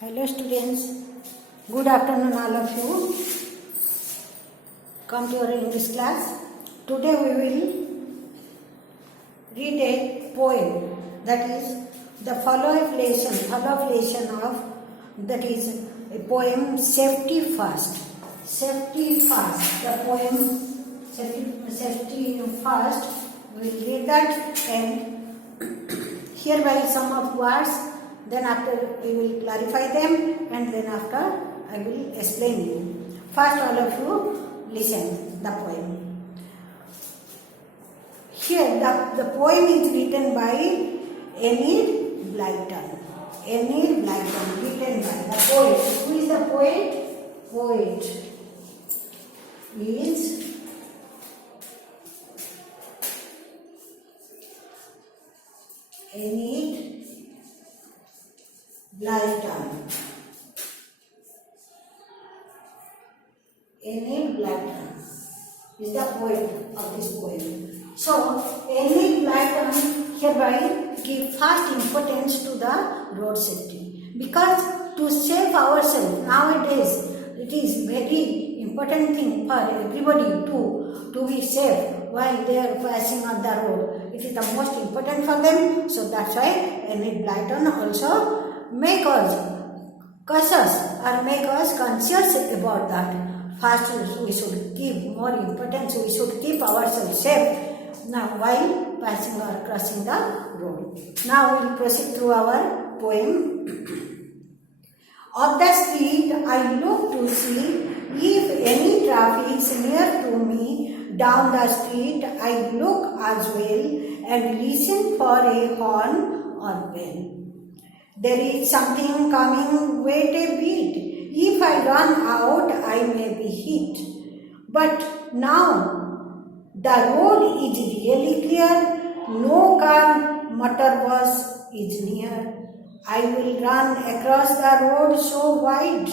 Hello students, good afternoon all of you. Come to your English class. Today we will read a poem, that is the follow-up lesson of, that is a poem Safety First. Safety First, the poem Safety First. We will read that and hereby some of words, then after I will clarify them and then after I will explain you. First all of you listen the poem. Here the poem is written by Enid Blyton. Enid Blyton, written by the poet. Who is the poet? Poet is Enid Blyton. Enid Blyton is the poet of this poem. So, Enid Blyton hereby give first importance to the road safety, because to save ourselves nowadays it is very important thing for everybody to be safe while they are passing on the road. It is the most important for them. So that's why Enid Blyton also make us cautious or make us conscious about that. First, we should give more importance. We should keep ourselves safe now while passing or crossing the road. Now we will proceed to our poem. Of the street I look to see if any traffic is near to me. Down the street I look as well and listen for a horn or bell. There is something coming, wait a bit. If I run out, I may be hit. But now the road is really clear. No car, motor bus is near. I will run across the road so wide.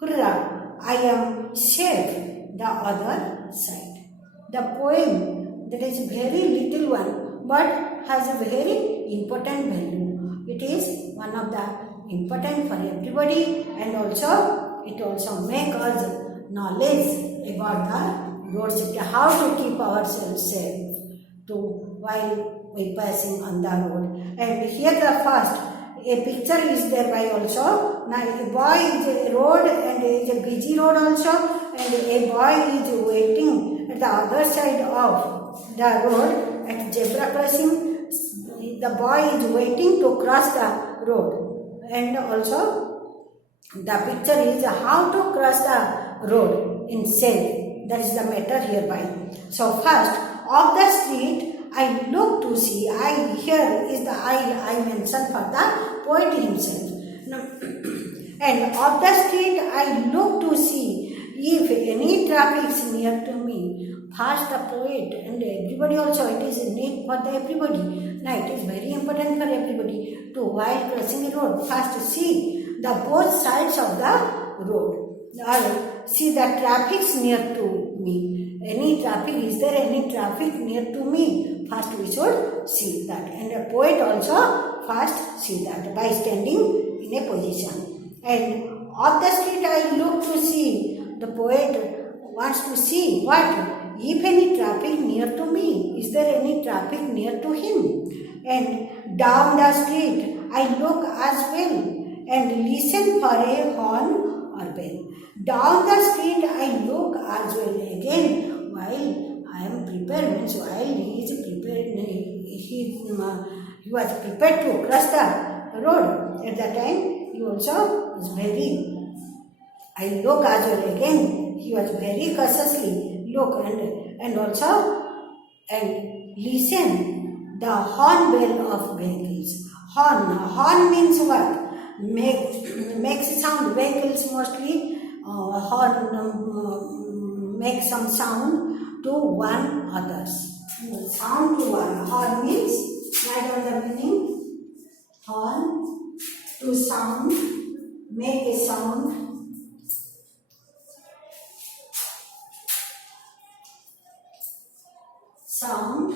Hurrah, I am safe the other side. The poem, that is very little one, but has a very important value. It is one of the important for everybody, and also it also makes us knowledge about the road safety, how to keep ourselves safe while we passing on the road. And here the first, a picture is there by also. Now a boy is a road and is a busy road also, and a boy is waiting at the other side of the road at zebra crossing. The boy is waiting to cross the road, and also the picture is how to cross the road in safe. That is the matter hereby. So first, of the street I look to see. I here is the I mentioned for the poet himself. And of the street I look to see if any traffic is near to me. First the poet and everybody also, it is a need for the everybody. Now it is very important for everybody to, while crossing a road, first see the both sides of the road. Or see the traffic is near to me. Any traffic, is there any traffic near to me? First we should see that. And a poet also first see that by standing in a position. And of the street I look to see. The poet wants to see what? If any traffic near to me, is there any traffic near to him? And down the street I look as well and listen for a horn or bell. Down the street I look as well again while I am prepared, means while he is prepared, he was prepared to cross the road. At that time he also was very, I look as well again, he was very cautiously look and also and listen the horn bell of vehicles. Horn means what? Makes sound. Vehicles mostly horn make some sound to one others. Sound to one. Horn means, write down the meaning. Horn, to sound, make a sound. Sound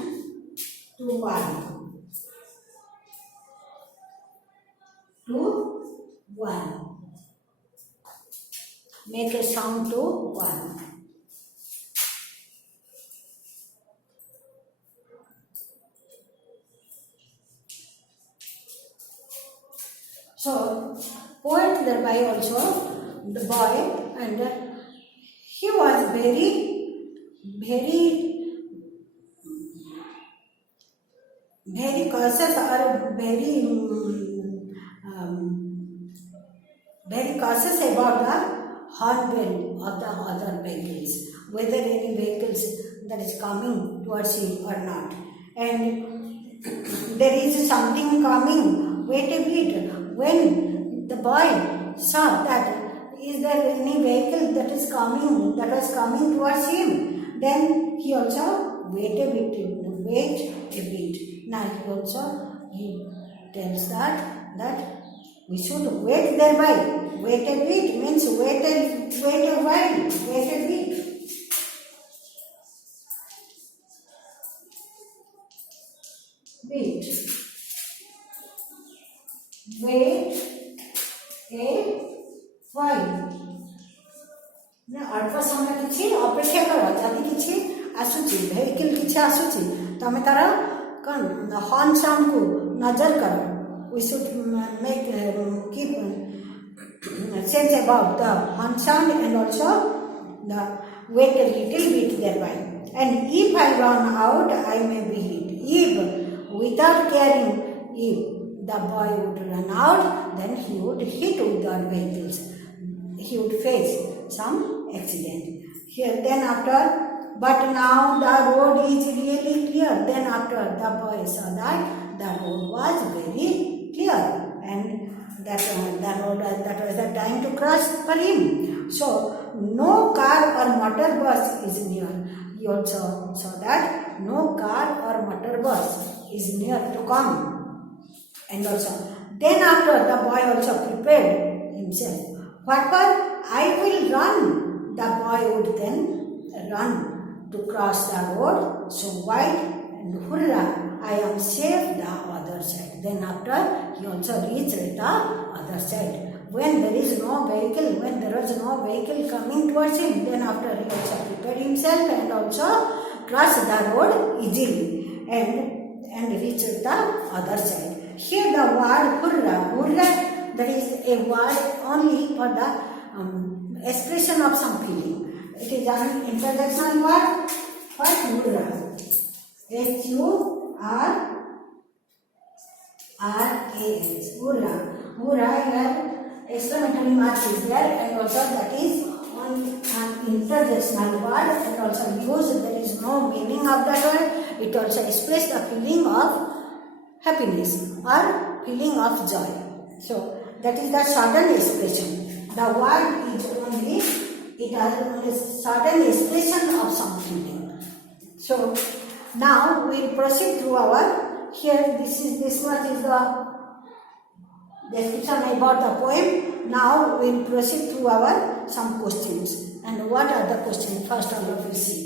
to one. To one. make a sound to 1. So, poet thereby also, the boy, and he was very cautious or very cautious about the hornbill of the other vehicles, whether any vehicles that is coming towards him or not. And there is something coming, wait a bit. When the boy saw that is there any vehicle that was coming towards him, then he also wait a bit. Now he tells that we should wait thereby. Wait a bit means wait a while, wait a bit. Wait a while. ना अल्प समय किछि अपेक्षा करो जदि किछि आसुछि vehicle किछि आसुछि तमे तार कोन हॉर्न साउंड को नजर करो. We should keep sense about the horn sound and also the wait a little bit thereby. And if I run out, I may be hit. If without caring if the boy would run out, then he would hit with the vehicles. He would face some accident. Here, then after, but now the road is really clear. Then after the boy saw that the road was very clear and that the road that was the time to cross for him. So no car or motor bus is near. He also saw that no car or motor bus is near to come. And also then after the boy also prepared himself. Whatever I will run. The boy would then run to cross the road. So wide and hurrah, I am safe the other side. Then after he also reached the other side. When there is no vehicle, when there was no vehicle coming towards him, then after he also prepared himself and also crossed the road easily and reached the other side. Here the word hurrah, that is a word only for the expression of some feeling. It is an interjectional word. What hurrah? H-U-R-R-A-S. Hurrah. Hurrah, here exclamatory mark is there, and also that is an interjectional word and also used. There is no meaning of that word. It also expresses the feeling of happiness or feeling of joy. So that is the sudden expression. The word is only, it has only sudden expression of some feeling. So now we will proceed through our, here this much is the description about the poem. Now we will proceed through our some questions. And what are the questions? First all of you see.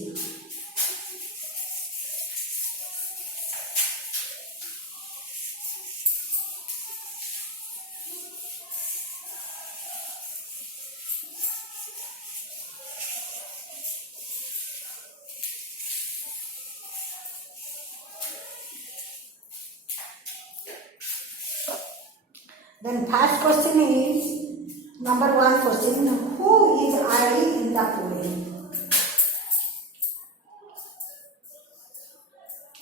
Then first question is, number 1 question, who is I in the poem?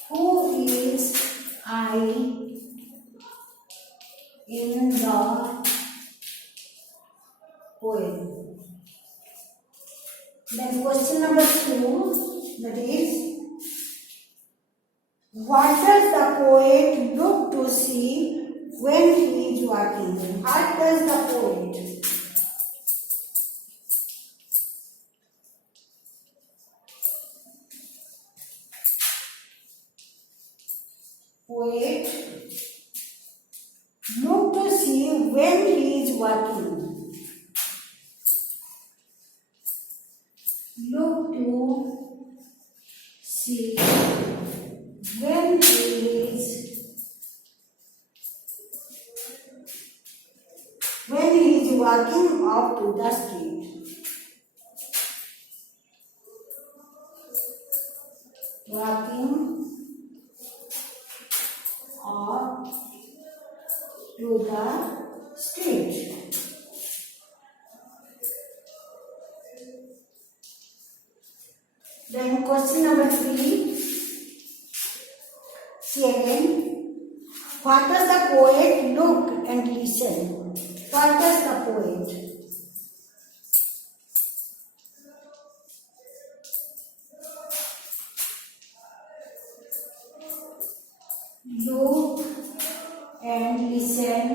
Who is I in the poem? Then question number 2, that is, what does the poet look to see when he is walking? What does the poet? Look to see when he is walking. Look to see when he is walking up to the street. walking up to the street. Then question number 3. See again. What does the poet look and listen? What does the poet? Look and listen.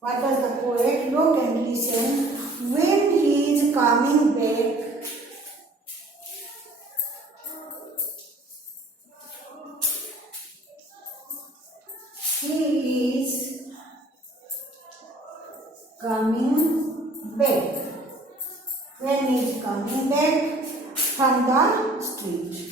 What does the poet look and listen when he is coming back? He is coming back. When he is coming back from the street.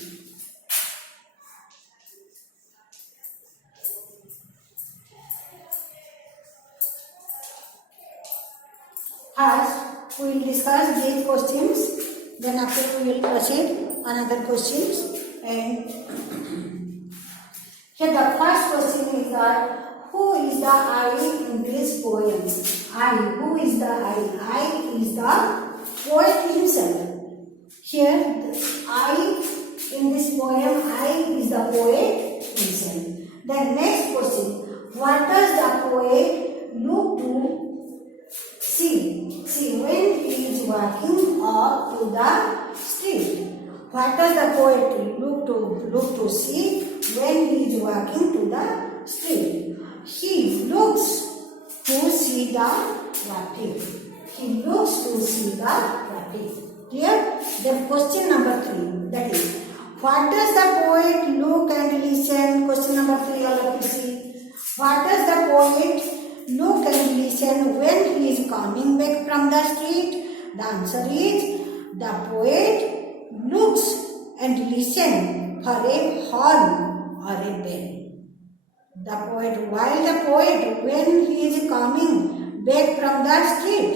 First, we will discuss these questions. Then after we will proceed another questions. And here the first question is that who is the I in this poem? I. Who is the I? I is the poet himself. Here, the I in this poem, I is the poet himself. Then next question, what does the poet look to see? See, when he is walking up to the street. What does the poet look to see when he is walking to the street? He looks to see the traffic. He looks to see the traffic. Clear? Then question number 3. That is, what does the poet look and listen? Question number 3, all of you see. What does the poet look and listen when he is coming back from the street? The answer is, the poet looks and listen for a horn or a bell. While the poet, when he is coming back from the street,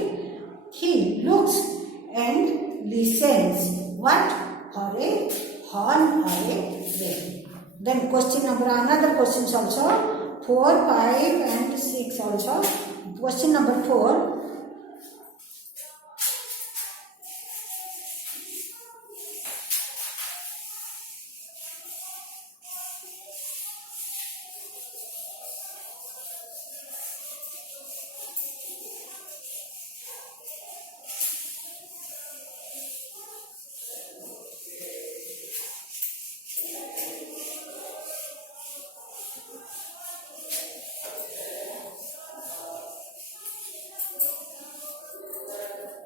he looks and listens. What? For a horn or a bell. Then another questions also, 4, 5 and 6 also. Question number 4.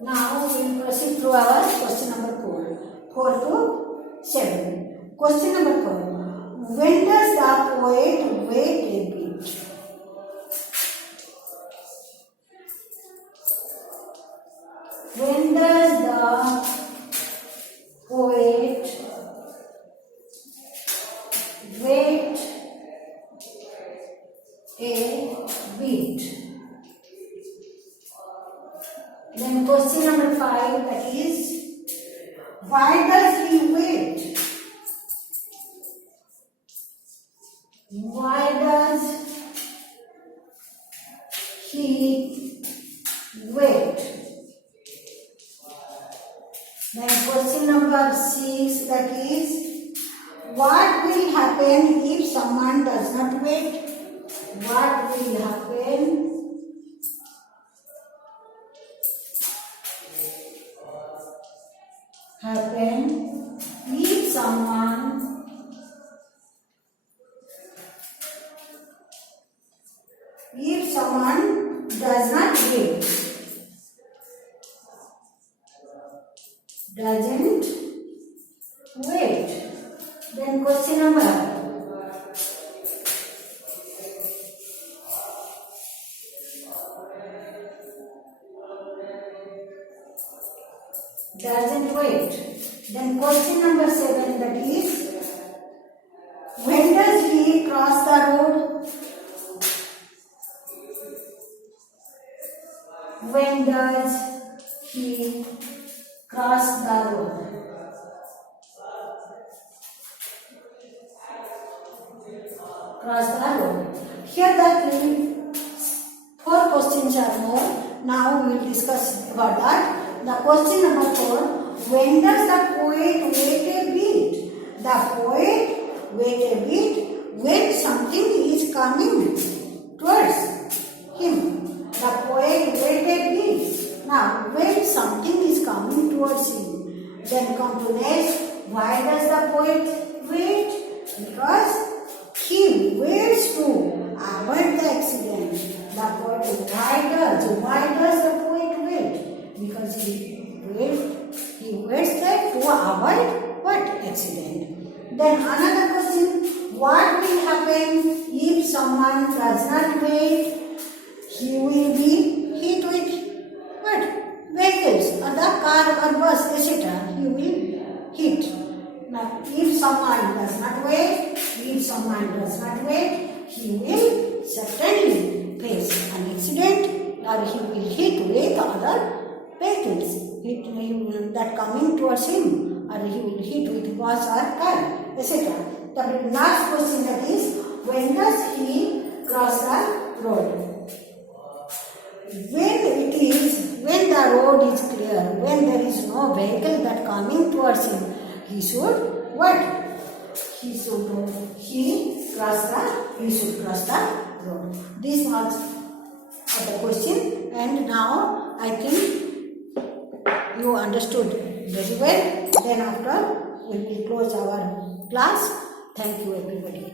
Now we will proceed through our question number 4 to 7. Question number 4. When does the poet wait a bit? When does the poet wait a bit? Then question number 5, that is, why does he wait? Why does he wait? Then question number 6, that is, what will happen if someone does not wait? What will happen if someone does not wait? Doesn't wait. Then question number doesn't wait. Then question number 7, that is, when does he cross the road? When does he cross the road. Cross the road. Here the four questions are more. Now we will discuss about that. The question number 4. When does the poet wait a bit? The poet wait a bit when something is coming towards him. The poet wait a bit. Now, when something is coming towards him, then come to next. Why does the poet wait? Because he waits to avoid the accident. The poet, why does the poet wait? Because he waits there to avoid what? Accident. Then another question, what will happen if someone does not wait? He will be hit with what? Vehicles, or the car or bus, etc. He will hit. Now, if someone does not wait, he will certainly face an accident, or he will hit with other vehicles that coming towards him, or he will hit with bus or car, etc. The last question, that is, when does he cross the road? When the road is clear, when there is no vehicle that coming towards him, he should what? He should cross the road. These are the question, and now I think you understood very well. Then after we will close our class. Thank you everybody.